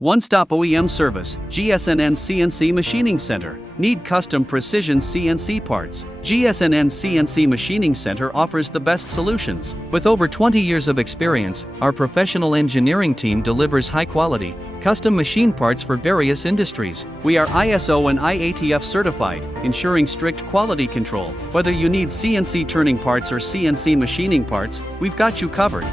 One-stop OEM service, JeaSnn CNC Machining Center. Need custom precision CNC parts? JeaSnn CNC Machining Center offers the best solutions. With over 20 years of experience, our professional engineering team delivers high-quality, custom machine parts for various industries. We are ISO and IATF certified, ensuring strict quality control. Whether you need CNC turning parts or CNC machining parts, we've got you covered.